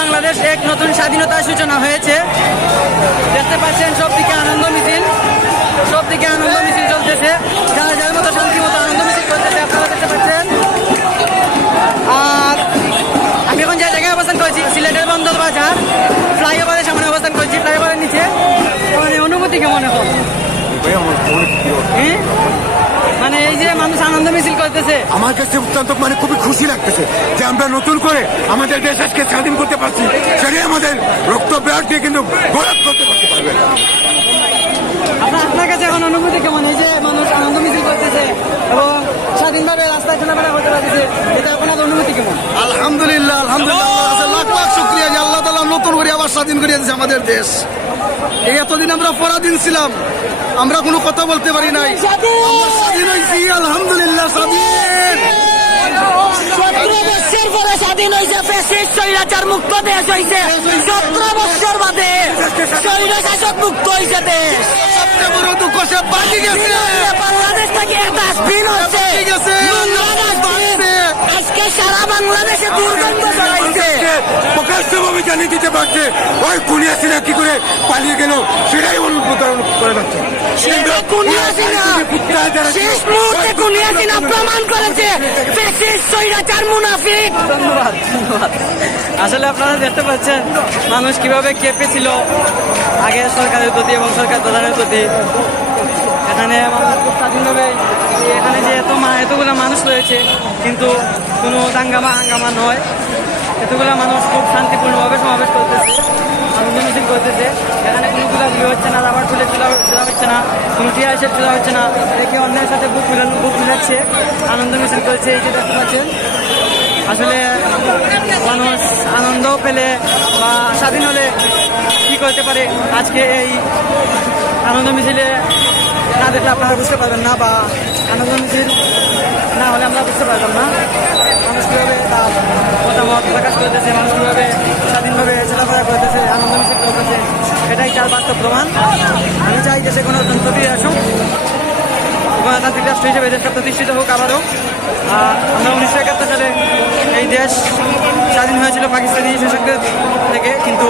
বাংলাদেশ এক নতুন স্বাধীনতার সূচনা হয়েছে। দেখতে পাচ্ছেন সব দিকে আনন্দ মিছিল। সব দিকে আনন্দ মিছিল চলতেছে। যার যার মতো শান্তি মতো আনন্দ মিছিল চলতেছে আপনারা দেখতে পাচ্ছেন। আর আমি এখন যে জায়গায় অবস্থান করছি, সিলেটের বন্দর বাজার ফ্লাইওভারের সামনে অবস্থান করছি ফ্লাইওভারের নিচে। মানে অনুভূতি কেমন এখন? মানে এই যে মানুষ আনন্দ মিছিল করতেছে। আমার কাছে অত্যন্ত মানে খুবই খুশি লাগতেছে যে আমরা নতুন করে আমাদের দেশ আজকে স্বাধীন করতে পারছি। সেটাই আমাদের রক্ত দিয়ে কিন্তু গৌরব করতে পারবে আপনার কাছে এখন অনুভূতি কেমন? এই যে মানুষ আনন্দ মিছিল করতেছে এবং স্বাধীনভাবে রাস্তায় চলাফেরা করতে পারতেছে এটা আপনার অনুভূতি কেমন? আলহামদুলিল্লাহ আলহামদুলিল্লাহ আল্লাহর কাছে লাখ লাখ শুক্রিয়া যে আল্লাহ তালা নতুন করে আবার স্বাধীন করে দিয়েছে আমাদের দেশ। এই এতদিন আমরা পরাধীন ছিলাম। আমরা কোনো কথা বলতে পারি নাই। স্বাধীন হয়েছি আলহামদুলিল্লাহ স্বাধীন। সতেরো বছর পরে স্বাধীন হয়েছে স্বৈরাচার মুক্ত দেশ হয়েছে। সতেরো বছর বাদে স্বৈর মুক্ত হয়েছে দেশ। সবচেয়ে বড় দুঃখ সে বাকি গেছে। বাংলাদেশ থেকে ডাস্টবিন হচ্ছে। আজকে সারা বাংলাদেশে দুর্গন্ধ ছড়াইছে। প্রকাশ্যভাবে জানিয়ে দিতে পারছে। ওই কুনিয়াসি না কি করে পালিয়ে গেল সেটাই অনুপ্রদান করা যাচ্ছে। শেষ মুহূর্তে কুনিয়াসিনা প্রমাণ করেছে মুনাফিক! ধন্যবাদ ধন্যবাদ। আসলে আপনারা দেখতে পাচ্ছেন মানুষ কীভাবে কেঁপেছিল আগে সরকারের প্রতি এবং সরকার প্রধানের প্রতি। এখানে মানুষ খুব স্বাধীনভাবে এখানে যে এত মা এতগুলো মানুষ রয়েছে কিন্তু কোনো দাঙ্গামা হাঙ্গামা নয়। এতগুলো মানুষ খুব শান্তিপূর্ণভাবে সমাবেশ করতেছে, আনন্দ মিছিল করতেছে। এখানে কোনো গুলাগুলি হচ্ছে না, রাবার ফুলে চলা চলা হচ্ছে না কোনো টিয়া এসে চলা হচ্ছে না। দেখে অন্যের সাথে বুক মিলানো বুক মিলাচ্ছে, আনন্দ মিছিল করছে, এই যে দেখতে পাচ্ছেন। আসলে মানুষ আনন্দ পেলে বা স্বাধীন হলে কি করতে পারে আজকে এই আনন্দ মিছিলে না দেখলে আপনারা বুঝতে পারবেন না বা আনন্দ মিছিল না হলে আমরা বুঝতে পারতাম না। মতামত প্রকাশ করতেছে স্বাধীনভাবে চলাফেরা করতেছে, আনন্দ মিছিল করতেছে, এটাই তার বাস্তব প্রমাণ। আমি চাই দেশে কোনো তন্ত্রটি আসুক, গণতান্ত্রিক রাষ্ট্র হিসেবে দেশটা প্রতিষ্ঠিত হোক আবারও। আমরা উনিশশো একাত্তর সালে এই দেশ স্বাধীন হয়েছিল পাকিস্তানি শাসকদের থেকে, কিন্তু